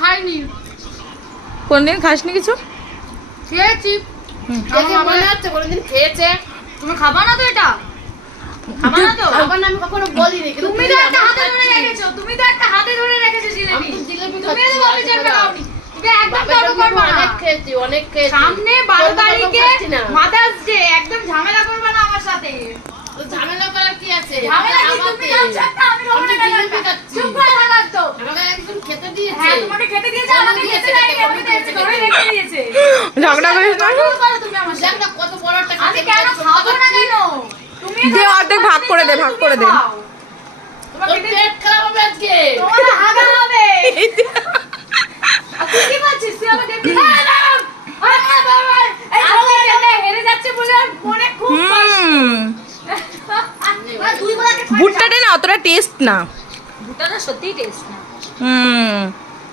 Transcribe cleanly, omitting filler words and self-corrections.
খাইনি। কোনদিন খাসনি কিছু? খেয়েছি। দেখে মনে হচ্ছে কোনদিন খেয়েছে। তুমি খাবা না তো এটা? খাবা না তো? খাবার না আমি কখনো বলিনি, কিন্তু তুমি তো একটা হাতে ধরে রেখেছো, তুমি তো একটা হাতে ধরে রেখেছো জিলেবি। আমি তো জিলেবি তুমি তো বলে যাবে খাওনি। তুমি একদম বাপের তর্ক করবে না। অনেক খেয়েছি, অনেক খেয়েছি। সামনে 12 তর্ক তারিখে করছি না। মাদার্স ডে, একদম ঝামেলা করবে না আমার সাথে। তো ঝামেলা করার কি আছে? ঝামেলা কি তুমি খাচ্ছ না আমি রোজ আমি টাকা জিলেবি খাচ্ছি। চুপ করে থাকা তো। আমাকে একজন খেতে দিয়েছে। হ্যাঁ তোমাকে খেতে দিয়েছে, আমাকে খেতে দেয়নি, আমাকে ধরে রেখে দিয়েছে। ঝগড়া করিস না। কন্ট্রোল করো তুমি আমার দেখ সাথে। না কত বড় একটা আমি খেতে কেন দিয়েছে। খাবো না কেন? তুমি দে, অর্ধেক ভাগ করে দে, ভাগ করে দে। তোমার তোর পেট খারাপ হবে আজকে। তোমার হাগা হবে। তুই কি করছিস? তুই আমাকে দেখবি? এই ঝগড়া হেরে যাচ্ছে বলে আর মনে খুব কষ্ট। দুই বেলা ভুট্টাটা না অতটা টেস্ট না। ভুট্টাটা সত্যিই টেস্ট না।